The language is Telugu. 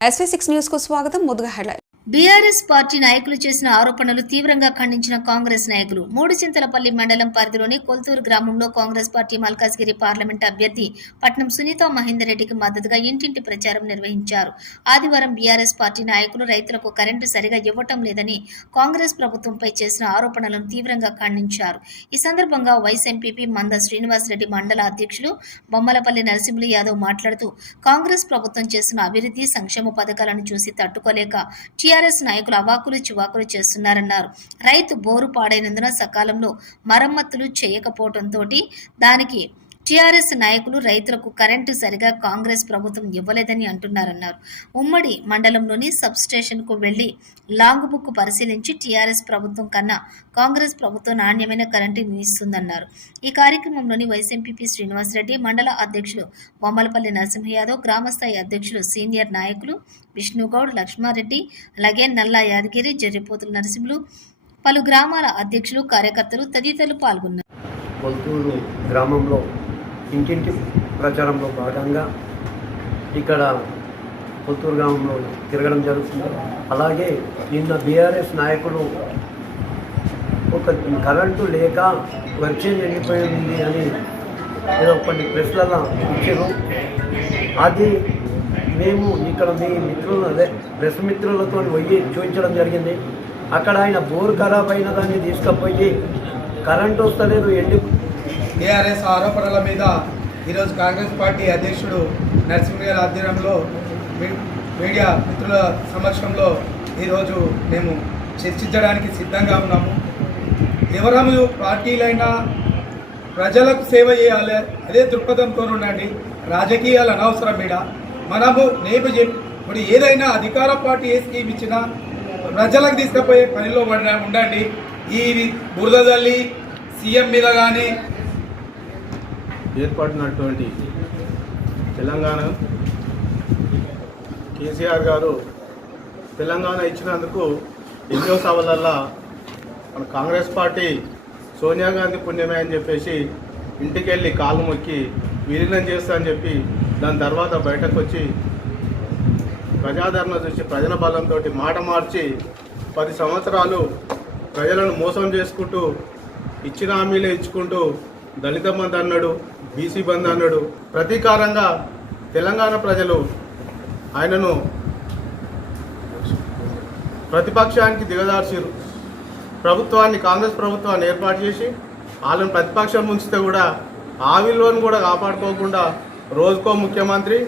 SV6 న్యూస్ కు స్వాగతం. ముందుగా హెడ్లైన్. బీఆర్ఎస్ పార్టీ నాయకులు చేసిన ఆరోపణలు తీవ్రంగా ఖండించిన కాంగ్రెస్ నాయకులు మూడుచింతలపల్లి మండలం పరిధిలోని కొల్తూరు గ్రామంలో కాంగ్రెస్ పార్టీ మల్కాజ్గిరి పార్లమెంట్ అభ్యర్థి పట్నం సునీతా మహేందర్ రెడ్డికి మద్దతుగా ఇంటింటి ప్రచారం నిర్వహించారు. ఆదివారం బీఆర్ఎస్ పార్టీ నాయకులు రైతులకు కరెంటు సరిగా ఇవ్వటం లేదని కాంగ్రెస్ ప్రభుత్వంపై చేసిన ఆరోపణలను తీవ్రంగా ఖండించారు. ఈ సందర్భంగా వైస్ ఎంపీపీ మంద శ్రీనివాసరెడ్డి మండల అధ్యక్షులు బొమ్మలపల్లి నరసింహులు యాదవ్ మాట్లాడుతూ కాంగ్రెస్ ప్రభుత్వం చేసిన అభివృద్ధి సంక్షేమ పథకాలను చూసి తట్టుకోలేక టీఆర్ఎస్ నాయకులు అవాకులు చివాకులు చేస్తున్నారన్నారు. రైతు బోరు పాడైనందున సకాలంలో మరమ్మతులు చేయకపోవడంతో దానికి టీఆర్ఎస్ నాయకులు రైతులకు కరెంటు సరిగా కాంగ్రెస్ ప్రభుత్వం ఇవ్వలేదని అంటున్నారన్నారు. ఉమ్మడి మండలంలోని సబ్ స్టేషన్ కు వెళ్లి లాంగ్ బుక్ పరిశీలించి టీఆర్ఎస్ ప్రభుత్వం కన్నా కాంగ్రెస్ ప్రభుత్వం నాణ్యమైన కరెంటుని ఇస్తుందన్నారు. ఈ కార్యక్రమంలోని వైస్ ఎంపీపీ శ్రీనివాసరెడ్డి, మండల అధ్యక్షులు బొమ్మలపల్లి నరసింహ యాదవ్, గ్రామస్థాయి అధ్యక్షులు సీనియర్ నాయకులు విష్ణుగౌడ్, లక్ష్మారెడ్డి, అలాగే నల్లా యాదగిరి, జర్రిపోతుల నరసింహులు, పలు గ్రామాల అధ్యక్షులు, కార్యకర్తలు తదితరులు పాల్గొన్నారు. కొల్తూరు గ్రామంలో ఇంటింటి ప్రచారంలో భాగంగా ఇక్కడ కొల్తూరు గ్రామంలో తిరగడం జరుగుతుంది. అలాగే నిన్న బీఆర్ఎస్ నాయకులు ఒక కరెంటు లేక వర్షం ఎండిపోయింది అని ఏదో కొన్ని ప్రెస్లలో ఇచ్చారు. అది మేము ఇక్కడ మీ మిత్రులు ప్రెస్ మిత్రులతో పోయి చూపించడం జరిగింది. అక్కడ ఆయన బోర్ ఖరాబ్ అయిన దాన్ని తీసుకుపోయి కరెంటు వస్తలేదు టీఆర్ఎస్ ఆరోపణల మీద ఈరోజు కాంగ్రెస్ పార్టీ అధ్యక్షుడు నరసింహ గారి ఆధ్వర్యంలో మీడియా మిత్రుల సమక్షంలో ఈరోజు మేము చర్చించడానికి సిద్ధంగా ఉన్నాము. ఎవరము పార్టీలైనా ప్రజలకు సేవ చేయాలి, అదే దృక్పథంతో ఉండండి. రాజకీయాలు అనవసరం మీద మనము ఇప్పుడు ఏదైనా అధికార పార్టీ ఏ స్కీమ్ ఇచ్చినా ప్రజలకు తీసుకుపోయే పనిలో ఉండండి. ఈ బురద తల్లి సీఎం మీద కానీ ఏర్పడినటువంటి తెలంగాణ కేసీఆర్ గారు తెలంగాణ ఇచ్చినందుకు ఎన్నో సభలల్లో మన కాంగ్రెస్ పార్టీ సోనియా గాంధీ పుణ్యమే అని చెప్పేసి ఇంటికి వెళ్ళి కాళ్ళు మొక్కి విలీనం చేస్తా అని చెప్పి దాని తర్వాత బయటకు వచ్చి ప్రజాదరణ చూసి ప్రజల బలంతో మాట మార్చి 10 సంవత్సరాలు ప్రజలను మోసం చేసుకుంటూ ఇచ్చిన హామీలే ఇచ్చుకుంటూ దళిత బంధు అన్నాడు, బీసీ బంధు అన్నాడు. ప్రతీకారంగా తెలంగాణ ప్రజలు ఆయనను ప్రతిపక్షానికి దిగదార్చారు. కాంగ్రెస్ ప్రభుత్వాన్ని ఏర్పాటు చేసి వాళ్ళని ప్రతిపక్షం ఉంచితే కూడా ఆ విలువను కూడా కాపాడుకోకుండా రోజుకో ముఖ్యమంత్రి,